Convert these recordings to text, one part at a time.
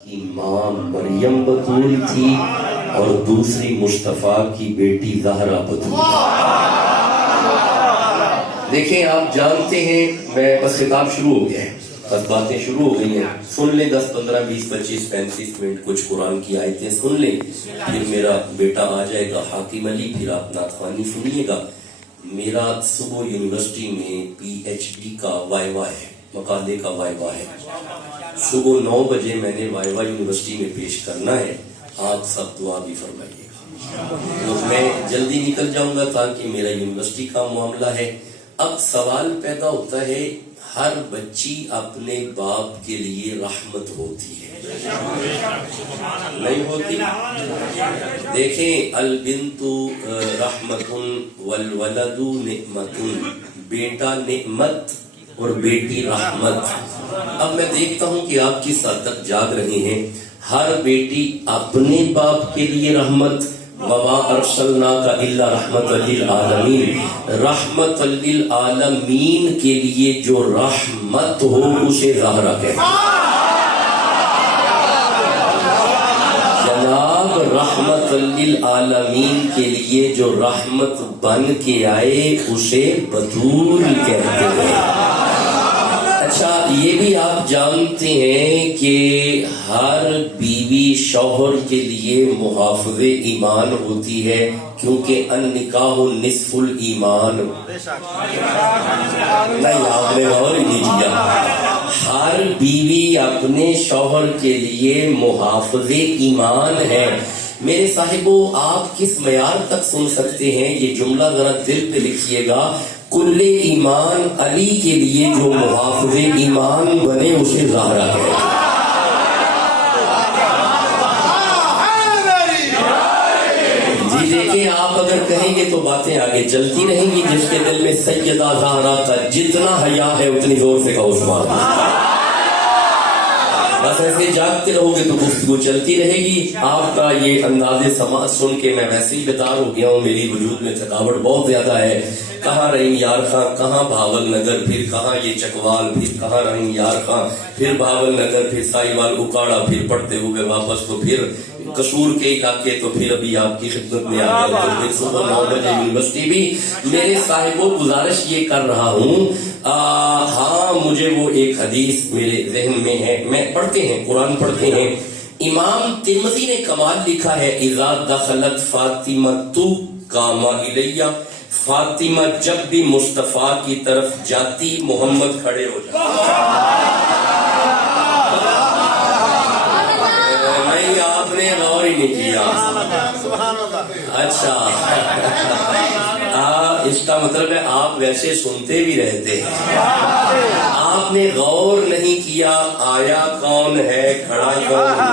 کی ماں مریم بطول تھی اور دوسری مصطفیٰ کی بیٹی زہرا بطول۔ دیکھیں آپ جانتے ہیں، میں بس خطاب شروع ہو گیا ہے، بس باتیں شروع ہو گئی ہیں، سن لیں 10 15 20 25 35 منٹ کچھ قرآن کی آیتیں سن لیں، پھر میرا بیٹا آ جائے گا حاکم علی، پھر آپ نعت خوانی سنیے گا۔ میرا صبح یونیورسٹی میں پی ایچ ڈی کا وائوا ہے، مقالے کا وائوا ہے، صبح 9 بجے میں نے وائوا یونیورسٹی میں پیش کرنا ہے، آپ سب دعا بھی فرمائیے گا۔ تو میں جلدی نکل جاؤں گا تاکہ میرا یونیورسٹی کا معاملہ ہے۔ اب سوال پیدا ہوتا ہے، ہر بچی اپنے باپ کے لیے رحمت ہوتی ہے نہیں ہوتی؟ دیکھیں، البنت رحمت والولد نعمت، بیٹا نعمت اور بیٹی رحمت۔ اب میں دیکھتا ہوں کہ آپ کس حد تک جاگ رہے ہیں۔ ہر بیٹی اپنے باپ کے لیے رحمت، وَمَا أَرْسَلْنَاكَ إِلَّا رَحْمَةً لِلْعَالَمِينَ، رحمت للعالمین کے لیے جو رحمت ہو اسے زہرا کہتے ہیں۔ جناب، رحمت للعالمین کے لیے جو رحمت بن کے آئے اسے بطول کہتے ہیں۔ اچھا، یہ بھی آپ جانتے ہیں کہ ہر بیوی شوہر کے لیے محافظ ایمان ہوتی ہے، کیونکہ النکاح نصف الایمان۔ نہیں، آپ نے غور ہی نہیں کیا۔ ہر بیوی اپنے شوہر کے لیے محافظ ایمان ہے۔ میرے صاحبو، آپ کس معیار تک سن سکتے ہیں یہ جملہ ذرا دل پہ لکھیے گا۔ کل ایمان علی کے لیے جو محافظ ایمان بنے اسے زہرا کہتے ہیں۔ جی دیکھیں، آپ اگر کہیں گے تو باتیں آگے چلتی رہیں گی۔ جس کے دل میں سیدہ زہرا کا جتنا حیا ہے اتنی زور سے کہو سبحان اللہ۔ بس ایسے جاگتے رہو گے تو گفتگو چلتی رہے گی۔ آپ کا یہ انداز سماعت سن کے میں ویسے ہی بیدار ہو گیا ہوں، میری وجود میں تھکاوٹ بہت زیادہ ہے۔ کہاں رہیں یار خان، کہاں بھاول نگر، پھر کہاں یہ چکوال، پھر کہاں رہیں یار خان، پھر بھاول نگر، پھر سائیوال اکاڑا، پھر پڑھتے ہوئے واپس، تو پھر قصور کے علاقے، تو پھر ابھی آپ کی خدمت میں آ گئے، تو پھر صبح 9 بجے یونیورسٹی بھی۔ میرے صاحبوں، گزارش یہ کر رہا ہوں، ہاں مجھے وہ ایک حدیث میرے ذہن میں ہے، میں پڑھتے ہیں قرآن پڑھتے ہیں، امام ترمذی نے کمال لکھا ہے، اذا دخلت فاطمہ قام الیہ، فاطمہ جب بھی مصطفیٰ کی طرف جاتی محمد کھڑے ہو جاتے۔ نہیں، آپ نے غور ہی نہیں کیا۔ اچھا، اس کا مطلب ہے آپ ویسے سنتے بھی رہتے ہیں، آپ نے غور نہیں کیا آیا کون ہے، کھڑا کون ہے۔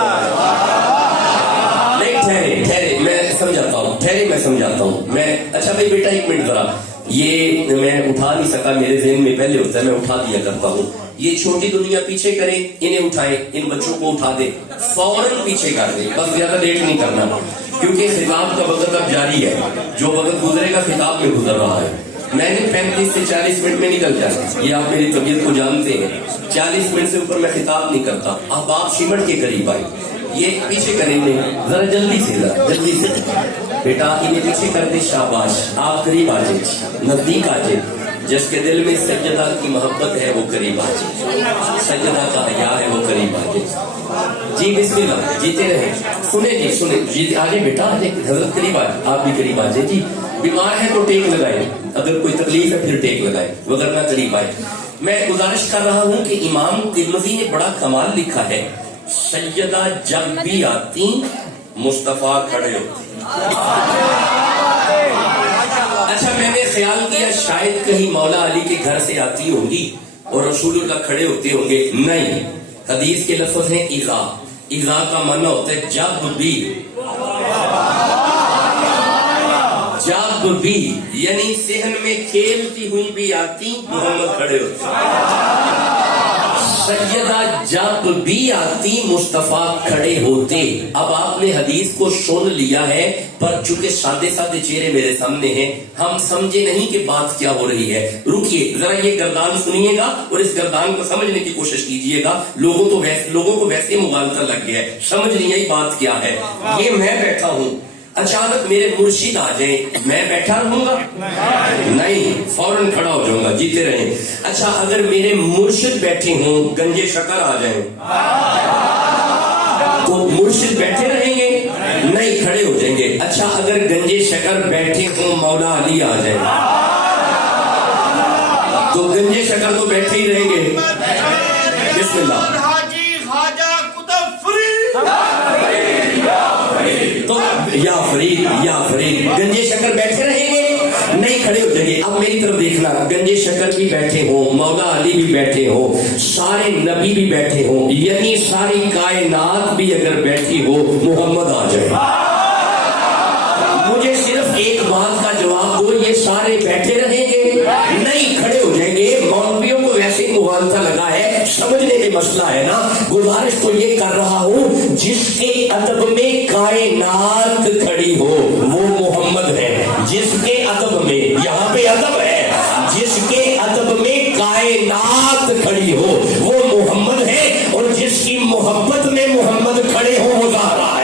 نہیں، ٹھہرے میں سمجھاتا ہوں، میں سمجھاتا ہوں میں۔ اچھا بھائی بیٹا، ایک منٹ ذرا، یہ میں اٹھا نہیں سکا، میرے ذہن میں پہلے ہوتا ہے، میں اٹھا دیا کرتا ہوں۔ یہ چھوٹی دنیا پیچھے کریں، انہیں اٹھائیں، ان بچوں کو اٹھا دیں، فوراً پیچھے کر دیں، بس زیادہ لیٹ نہیں کرنا، کیونکہ خطاب کا وقت اب جاری ہے، جو وقت گزرے گا خطاب میں گزر رہا ہے۔ میں نے 35 سے 40 منٹ میں نکل جاتا، یہ آپ میری طبیعت کو جانتے ہیں، 40 منٹ سے اوپر میں خطاب نہیں کرتا۔ اب آپ سمٹ کے قریب آئے، یہ پیچھے کریں گے ذرا جلدی سے بیٹا، انہیں پیچھے کر دے، شاباش، آپ قریب آ جائیں، نزدیک آ جائیں، جس کے دل میں سجدہ کی محبت ہے وہ قریب آ جائے، سجدہ کا حیا ہے وہ قریب آ جائے۔ جی بسم اللہ، جیتے رہیں، سنیں جی، آگے بیٹا آ جائیں، حضرت قریب آ جائیں، آپ بھی قریب آ جائیں۔ جی بیمار ہے تو ٹیک لگائیں، اگر کوئی تکلیف ہے پھر ٹیک لگائیں، وگرنہ قریب آئے۔ میں گزارش کر رہا ہوں کہ امام ترمذی نے بڑا کمال لکھا ہے، سیدہ جب بھی آتی مصطفیٰ کھڑے ہوتے۔ اچھا، میں نے خیال کیا شاید کہیں مولا علی کے گھر سے آتی ہوں گی اور رسول اللہ کھڑے ہوتے ہوں گے، نہیں، حدیث کے لفظ ہیں اذا کا معنی ہوتا ہے جب بھی، یعنی صحن میں کھیلتی ہوئی بھی آتی محمد کھڑے ہوتے۔ سیدہ جب بھی آتی مصطفیٰ کھڑے ہوتے. اب آپ نے حدیث کو سن لیا ہے پر چونکہ سادے سادے چہرے میرے سامنے ہیں ہم سمجھے نہیں کہ بات کیا ہو رہی ہے. رکیے ذرا یہ گردان سنیے گا اور اس گردان کو سمجھنے کی کوشش کیجئے گا. لوگوں کو ویسے مغالطہ لگ گیا ہے, سمجھ نہیں آئی بات کیا ہے. یہ میں بیٹھا ہوں, اچانک میرے مرشد آ جائیں, میں بیٹھا رہوں گا؟ نہیں, فوراً کھڑا ہو جاؤں گا, جیتے رہیں. اچھا اگر میرے مرشد بیٹھے ہوں, گنجے شکر آ جائیں تو مرشد بیٹھے رہیں گے؟ نہیں, کھڑے ہو جائیں گے. اچھا اگر گنجے شکر بیٹھے ہوں, مولا علی آ جائیں تو گنجے شکر تو بیٹھے ہی رہیں گے. بسم اللہ. تو یا فرید گنجے شکر بیٹھے رہیں گے؟ نہیں, کھڑے ہو جائیں گے. اب میری طرف دیکھنا, گنجے شکر بھی بیٹھے ہوں, مولا علی بھی بیٹھے ہوں, سارے نبی بھی بیٹھے ہوں, یعنی ساری کائنات بھی اگر بیٹھی ہو, محمد آ جائے. مجھے صرف ایک بات کا جواب دو, یہ سارے بیٹھے رہیں گے؟ نہیں, کھڑے ہو جائیں گے. مولویوں کو ویسے مغالطہ لگا ہے, سمجھنے میں مسئلہ ہے نا. گزارش تو یہ کر رہا ہوں جس کے ادب میں کائنات کھڑی ہو وہ محمد ہے. جس کے ادب میں, یہاں پہ ادب ہے, جس کے ادب میں کائنات کھڑی ہو وہ محمد ہے, اور جس کی محبت میں محمد کھڑے ہو وہ زہرا ہے.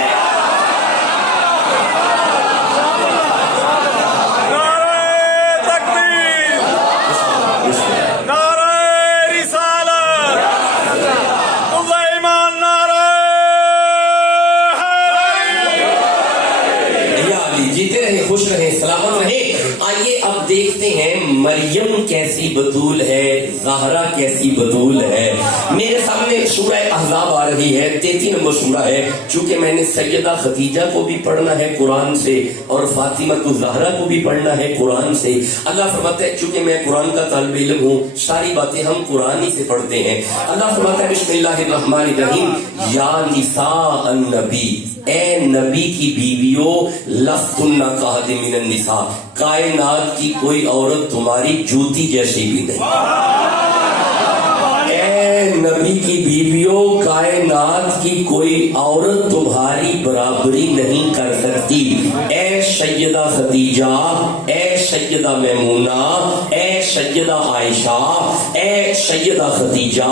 خوش رہیں, سلامت رہیں. آئیے اب دیکھتے ہیں مریم کیسی بطول ہے, زہرا کیسی بطول ہے. میرے سامنے سورہ احزاب آ رہی ہے, 33 نمبر سورہ ہے. چونکہ میں نے سیدہ خدیجہ کو بھی پڑھنا ہے قرآن سے اور فاطمہ الزہرا کو بھی پڑھنا ہے قرآن سے. اللہ فرماتا ہے چونکہ میں قرآن کا طالب علم ہوں, ساری باتیں ہم قرآن ہی سے پڑھتے ہیں. اللہ فرماتا ہے بسم اللہ الرحمن الرحیم, یا نساء النبی, اے نبی کی بیویوں, لستن کاحد من النساء, کائنات کی کوئی عورت تمہاری جوتی جیسی بھی نہیں. اے نبی کی بیویوں, کائنات کی کوئی عورت تمہاری برابری نہیں کر سکتی. اے سیدہ خدیجہ, اے سیدہ میمونہ, اے سیدہ عائشہ, اے سیدہ خدیجہ,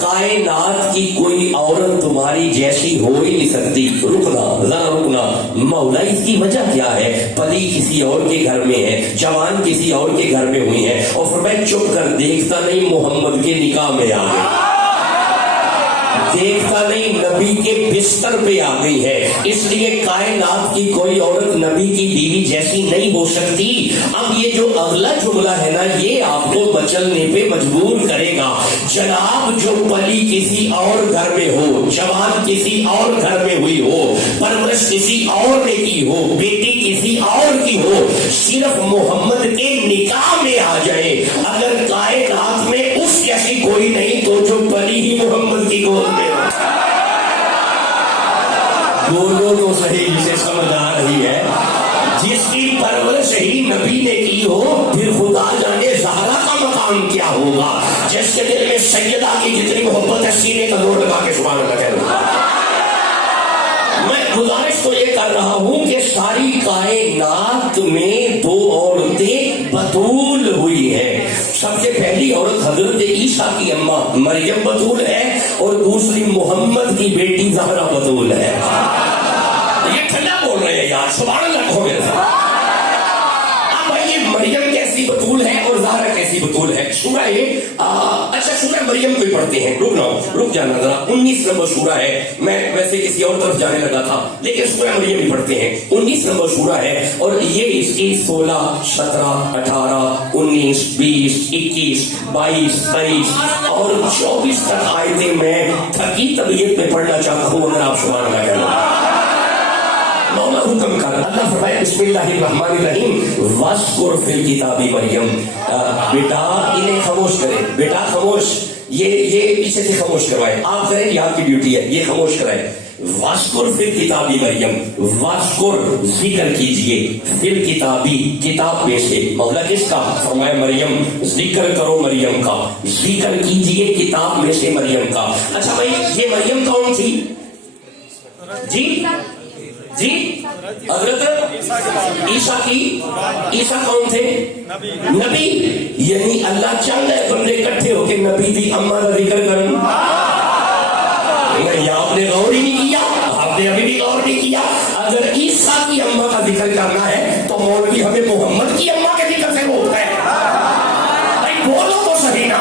کائنات کی کوئی عورت تمہاری جیسی ہو ہی نہیں سکتی. رکنا, ذرا رکنا. مولا اس کی وجہ کیا ہے؟ پلی کسی اور کے گھر میں ہے, جوان کسی اور کے گھر میں ہوئی ہے, اور فرمایا چپ کر دیکھتا نہیں محمد کے نکاح میں آ گئی, دیکھتا نہیں نبی کے بستر پہ آ گئی ہے. اس لیے کائنات کی کوئی عورت نبی کی بیوی جیسی نہیں ہو سکتی. اب یہ جو اگلا جملہ ہے نا, یہ آپ کو بچلنے پہ مجبور کرے گا. جناب جو پلی کسی اور گھر میں ہو, جوان کسی اور گھر میں ہوئی ہو, پرورش کسی اور نے کی ہو, بیٹی کسی اور کی ہو, صرف محمد کے نکاح میں آ جائے, اگر کائنات میں اس جیسی کوئی نہیں تو جو پلی ہی محمد کی گود میں. بولو تو صحیح, جسے سمجھ آ رہی ہے. جس کی پرورش ہی نبی نے کی ہو, پھر خدا جانے زہرا کا مقام کیا ہوگا. جس کے دل میں سیدہ کی جتنی محبت ہے, سینے کا زور لگا کے سبحان اللہ کہہ رہا ہوں. میں گزارش تو یہ کر رہا ہوں کہ ساری کائنات میں دو عورتیں بطول ہوئی ہیں. سب سے پہلی عورت حضرت عیسیٰ کی اماں مریم بطول ہے, اور دوسری محمد کی بیٹی زہرا بطول ہے. یہ ٹھنڈا بول رہے ہیں یار, سبحان اللہ کہو میرے ساتھ. اب بھائی مریم کیسی بطول ہے اور زہرا کیسی بطول ہے. سورہ اچھا سورہ مریم کو ہی پڑھتے ہیں. رک جانا ذرا, 19 نمبر سورہ ہے. میں ویسے کسی اور طرف جانے لگا تھا, لیکن سورہ مریم ہی پڑھتے ہیں. 19 نمبر سورہ ہے, اور یہ اس کی 16, 17, 18, 19, 20, 21, 22, 23 اور 24 تک آیتیں میں تھکی طبیعت میں پڑھنا چاہتا ہوں. اگر آپ سبحان اللہ کہنا مولا حکم کر. اللہ فرمائے بسم اللہ الرحمن الرحیم, وَاذْكُرْ فِي الْكِتَابِ مریم. بیٹا انہیں خاموش کرے, بیٹا خاموش. یہ پیچھے سے خاموش کروائے، آپ کریں، یہ آپ کی ڈیوٹی ہے، یہ خاموش کرائے. واسکر فی کتابی مریم، واسکر ذکر کیجئے، فی کتابی کتاب میں سے. مولا کس کا؟ فرمایا مریم، ذکر کرو مریم کا، ذکر کیجئے کتاب میں سے مریم کا. اچھا بھائی، یہ مریم کون تھی؟ جی حضرت عیسیٰ کی. عیسیٰ کون تھے؟ نبی. یعنی اللہ چاہتا ہے بندے اکٹھے ہو کے نبی دی اماں کا ذکر کریں. نہیں، آپ نے غور ہی نہیں کیا، آپ نے ابھی بھی غور نہیں کیا. اگر عیسیٰ کی اماں کا ذکر کرنا ہے تو مولوی ہمیں محمد کی اماں کے ذکر سے روکتا ہے. بھائی بولو تو صحیح نا.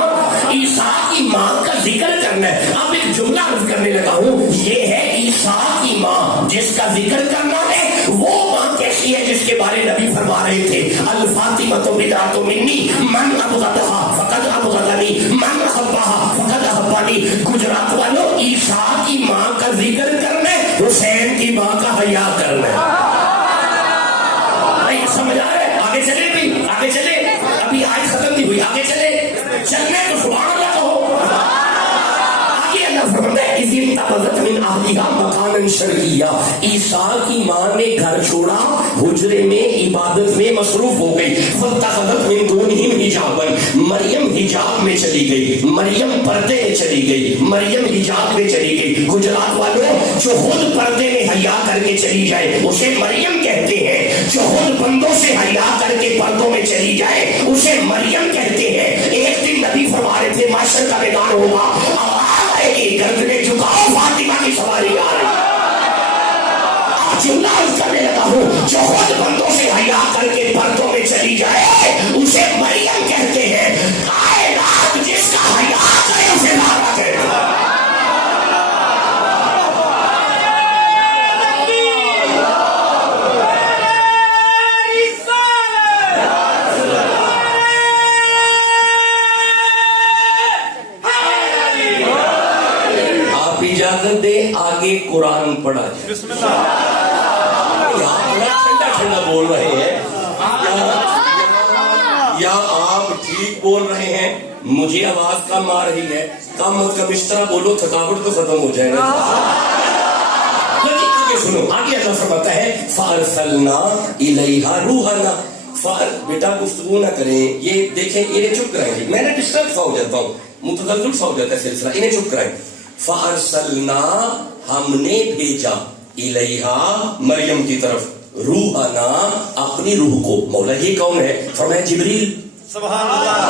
عیسیٰ کی ماں کا ذکر کرنا ہے. اب ایک جملہ عرض کرنے لگا ہوں، یہ ہے عیسیٰ کی ماں جس کا ذکر کرنا ہے. وہ ماں کیسی ہے جس کے بارے نبی فرما رہے تھے، الفاطمہ بضعۃ منی من ابغضھا فقد ابغضنی من احبھا فقد احبنی. گجرات والوں، عیسیٰ کی ماں کا ذکر کرنا ہے، حسین کی ماں کا حیا کرنا ہے. نہیں سمجھ آ رہا ہے؟ آگے چلے بھی، آگے چلے. ابھی آج ختم نہیں ہوئی، آگے چلے. چلنے تو سبحان اللہ کہو. آگے اللہ فرماتا ہے اذ انتبذت من اہلھا مکانا شرقیا. عیسیٰ کی ماں نے گھر چھوڑا، حجرے میں عبادت میں مصروف ہو گئی. فاتخذت من دونہم حجابا. مریم حجاب میں چلی گئی، مریم پردے میں چلی گئی، مریم حجاب میں چلی گئی. گجرات والوں، جو خود پردے میں حیا کر کے چلی جائے اسے مریم کہتے ہیں. جو خود بندوں سے حیا کر کے پردوں میں چلی جائے اسے مریم کہتے ہیں. ایک دن نبی فرما رہے تھے معاشر کا میدان ہوگا، آواز آئے گی، گردنیں جھکاؤ، فاطمہ کی سواری آ رہی. جملہ عرض کرنے لگا ہوں، جو خود بندوں سے حیا کر کے پردوں میں چلی جائے اسے مریم کہتے ہیں. کائنات جس کا حیا کرے اسے لارا کہتے ہیں. آپ اجازت دے آگے قرآن پڑھا جائے. بسم اللہ. ٹھنڈا ٹھنڈا بول رہے ہیں یا آپ ٹھیک بول رہے ہیں؟ مجھے آواز کم آ رہی ہے. کم از کم اس طرح بولو تھکاوٹ تو ختم ہو جائے گا. آگے سنو، آگے اللہ فرماتا ہے فارسلنا الیہا روحنا. بیٹا گفتگو نہ کریں. یہ دیکھیں، انہیں چپ کرائیں گے. میں نے ڈسٹرب ہو جاتا ہوں، متزلزل ہو جاتا ہے سلسلہ. انہیں چپ کرائیں. فارسلنا ہم نے بھیجا، الیہا مریم کی طرف، روحنا اپنی روح کو. مولا یہ کون ہے؟ فرمایا جبریل. سبحان اللہ.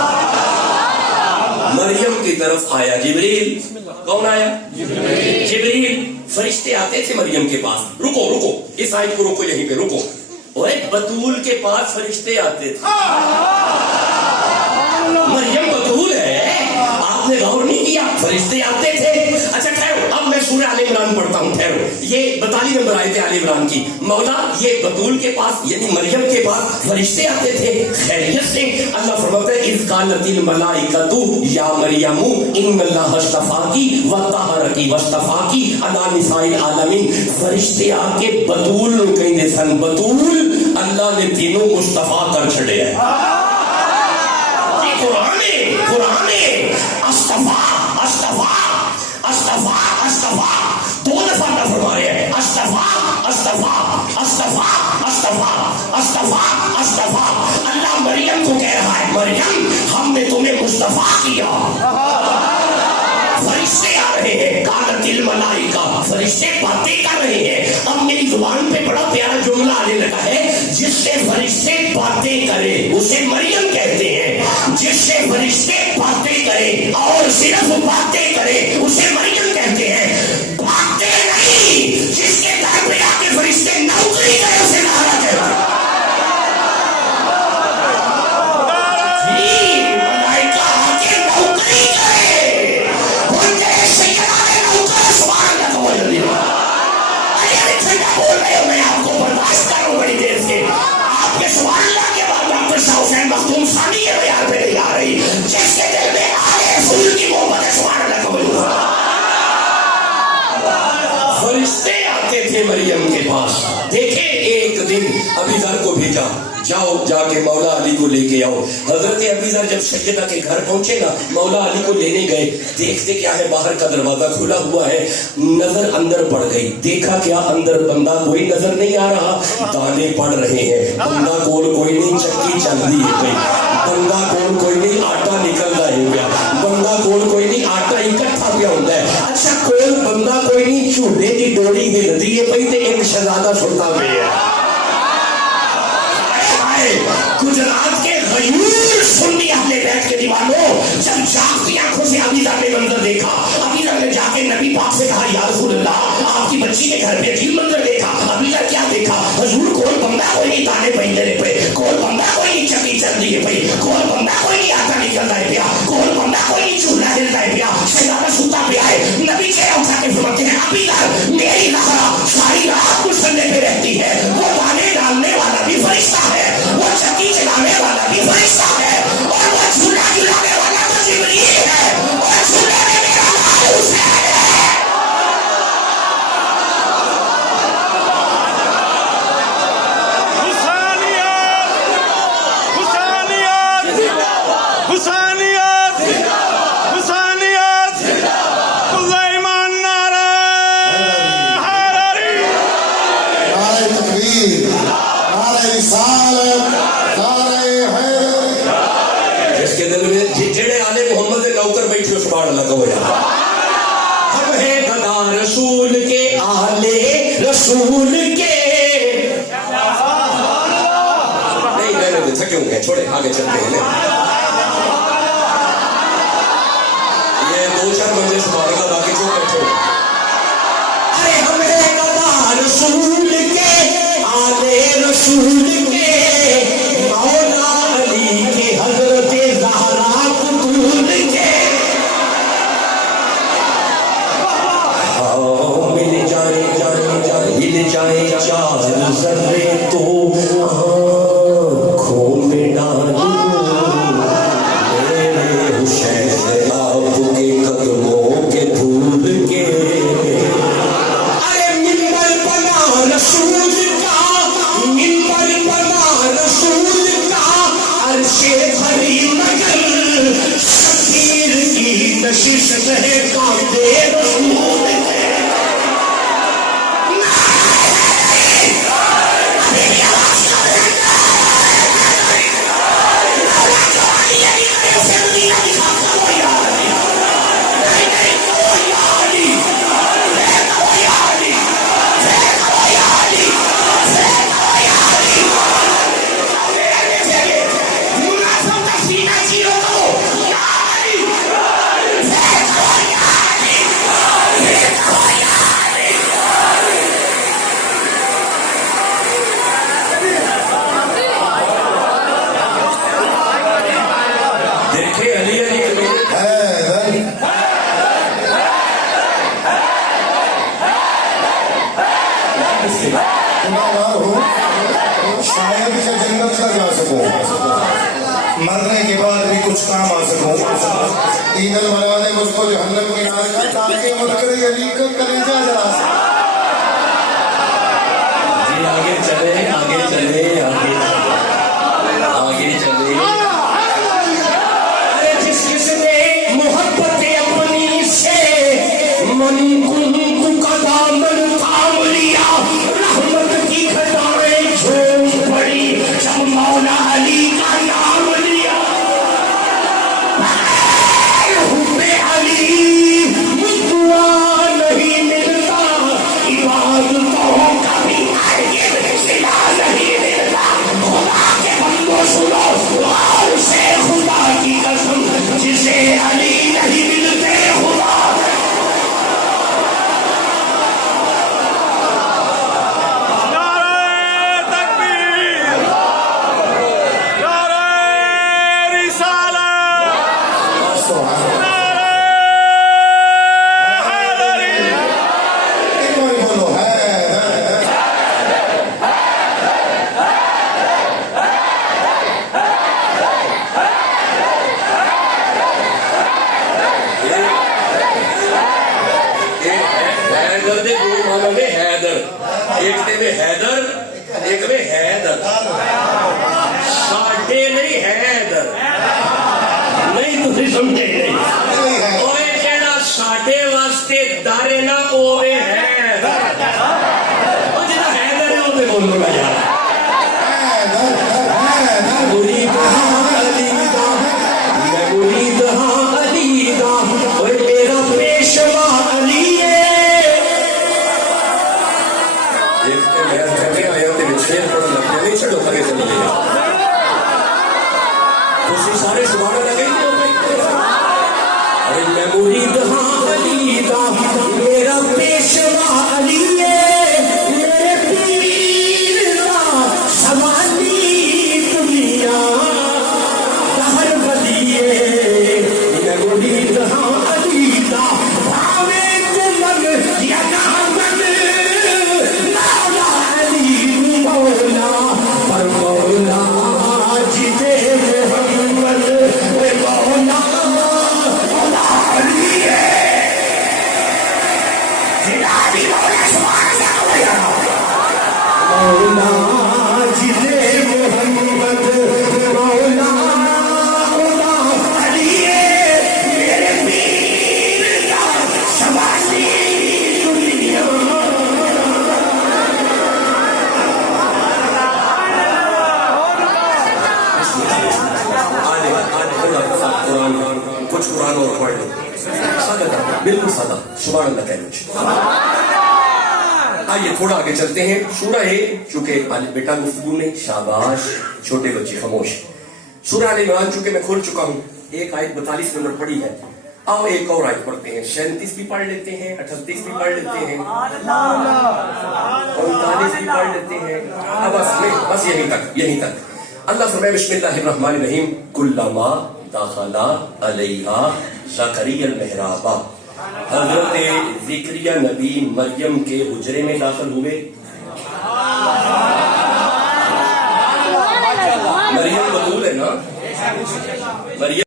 مریم کی طرف آیا جبریل. کون آیا؟ جبریل. فرشتے آتے تھے مریم کے پاس. رکو رکو، اس آیت کو رکو، یہیں پہ رکو. اور بتول کے پاس فرشتے آتے تھے. مریم بتول ہے، آپ نے غور نہیں کیا؟ فرشتے آتے تھے. اچھا ٹھہرو، اب میں سورہ آل عمران پڑھتا ہوں. ٹھہرو، یہ 42 نمبر آیت ہے آل عمران کی. مولا یہ بتول کے پاس یعنی مریم کے پاس فرشتے آتے تھے خیریت سے. اللہ فرماتا ہے اذ قالت الملائکۃ یا مریم ان اللہ اصطفاکی وطہرکی واصطفاکی علی نساء العالمین. فرشتے آ کے بتول نو کہندے سن، بتول اللہ نے تینوں مصطفیٰ کر چھڑے ہیں. قرآن استفا استفا استفا استفا دو دفعہ نہ فرما رہے ہیں. استفا استفا استفا استفا استفا استفا. اللہ مریم کو کہہ رہا ہے مریم ہم نے تمہیں مصطفیٰ کیا. فرشتے آ رہے ہیں، قالت الملائکہ، فرشتے باتیں کر رہے ہیں. اب میری زبان پہ بڑا پیارا جملہ آنے لگا ہے، جس سے فرشتے باتیں کرے اسے مریم کہتے ہیں. جس سے فرشتے باتیں کرے اور صرف باتیں کرے اسے مریم کہتے ہیں. باتیں نہیں، جس کے گھر پہ آ کے فرشتے نوکری کرے اسے لارا کہتے ہیں. مختوم ثانی کے بیان پہ نہیں آ رہی. جس کے دل میں آئے رسول کی محبت ہے سبحان اللہ قبول. فرشتے آتے تھے مریم کے پاس. دیکھیں ایک دن ابی ذر کو بھیجا، جاؤ جا کے مولا علی کو لے کے آؤ۔ حضرت ابی ذر جب سیدہ کے گھر پہنچے نا، مولا علی کو لینے گئے، دیکھتے کیا ہے باہر کا دروازہ کھلا ہوا ہے، نظر اندر پڑ گئی، دیکھا کیا اندر بندہ کوئی نظر نہیں آ رہا، دانے پڑ رہے ہیں، بندہ کول کوئی نہیں، چکی چل رہی ہے پئی، بندہ کول کوئی نہیں، آٹا نکلتا ہے پیا، بندہ کول کوئی نہیں، آٹا اکٹھا پیا ہوتا ہے۔ اچھا کول بندہ کوئی نہیں، جھولے کی ڈوری ہلدی ہے پئی تے ایک شہزادہ سنتا پہ ہے۔ گجرات کے غیور سنی اہل بیت کے دیوانوں، جب جاگتی آنکھوں سے ابی ذر نے منظر دیکھا، ابی ذر نے جا کے نبی پاک سے کہا یا رسول اللہ آپ کی بچی کے گھر پہ عجیب منظر دیکھا۔ ابی ذر کیا دیکھا؟ حضور کول بندہ کوئی نہیں، دانے پہننے رہے پہ، کول بندہ کوئی نہیں، چکی چل رہی ہے پئی، کول بندہ کوئی نہیں، آٹا نکلتا ہے پیا، کول بندہ کوئی نہیں، چولہا ہلتا ہے پیا، شہزادہ سنتا پیا ہے۔ نبی چہرہ اٹھا کے فرماتے ہیں ابی ذر میری زہرا ساری رات مسلے پہ رہتی ہے، وہ دانے ڈالنے والا بھی فرشتہ ہے، وہ چکی چلانے والا بھی فرشتہ ہے، اور وہ چولہا جلانے والا تو جبریل ہے، اور چولہے میں میرا نام حسین ہے۔ جس کے دل میں جڑے آلے محمد نوکر بیٹھے اس پاڑ لگا ہو جائے، ہم ہیں گدا رسول کے، آلے رسول کے۔ نہیں رہنے دے، تھکے ہوں گے، چھوڑے آگے چلتے ہیں۔ یہ دو چار بجے شمار کا باقی جو بیٹھے ہو، ارے ہم ہیں گدا رسول کے، آلے رسول کے، مولا علی کے، حضرت زہرا بطول کے۔ مل جائے ہل جائے چار ذرے تو آنکھوں میں ڈالوں میرے حسین آپ کے قدموں کے دھول کے۔ ارے منبر بنا رسول کا، منبر بنا رسول کا، عرش بھری مگر شبیر کی نشست ہے کعبے رسول ہے۔ شاید کہ جنت کا جا سکوں، مرنے کے بعد بھی کچھ کام آ سکوں، عید الملا نے مجھ کو جہنم کی نار کا تاکہ مذکر علی کا کلیجہ جلا سکے۔ جی آگے چلے آگے چلے آگے آگے چلے۔ جس کس نے محبت اپنی سے من کو کا دامن تھام لیا، رحمت کی خطائیں جھوم پڑی جب مولا علی کا نام لیا۔ حب علی دعا نہیں ملتا، عبادتوں کا بھی ہرگز صلہ نہیں ملتا۔ خدا کے بندوں سنو، اور سے خدا کی قسم جسے علی نہیں ملتے خدا۔ ایک میں حیدر ساڈے نہیں حیدر نہیں تسی سمجھے نہیں اوے جڑا ساڈے واسطے دارے نہ اوے حیدر او جڑا حیدر ہے او تے بولو نا یار مرید ہاں علی دا میں مرید ہاں علی دا اوے میرا پیشوا علی ہے دیکھتے میں جگہ آیا تے شیر پڑھن لگ پیا نہیں چھڑو کھے چلے گئے تسی سارے سبحان اللہ کہندے ہو ارے میں مرید ہاں علی دا میرا پیشوا علی ہے میرے پیر دا سوالی دنیا ہر ولی ہے میں مرید ہاں علی دا بھاوے تمن یا دامن مولا علی مولا پر مولا جیتے محمد مولا مولا علی ہے جلالی مولا سبحان اللہ مولا جیتے محمد مولا مولا علی ہے میرے پیر کا سوالی دنیا کچھ قرآن اور پڑھ لو سادہ بالکل سادہ سبحان اللہ کہہ لو آئیے تھوڑا آگے چلتے ہیں سورہ ہے چونکہ بیٹا گفتگو میں شاباش چھوٹے بچے خاموش سورہ آل عمران چونکہ میں کھول چکا ہوں ایک آیت 42 نمبر پڑھی ہے آؤ ایک اور آیت پڑھتے ہیں 37 بھی پڑھ لیتے ہیں 38 بھی پڑھ لیتے ہیں 39 بھی پڑھ لیتے ہیں بس یہیں تک اللہ فرمائے بسم اللہ الرحمن الرحیم کلما داخل علیہا زکریا المحراب حضرت زکریا نبی مریم کے حجرے میں داخل ہوئے مریم بطول ہے نا مریم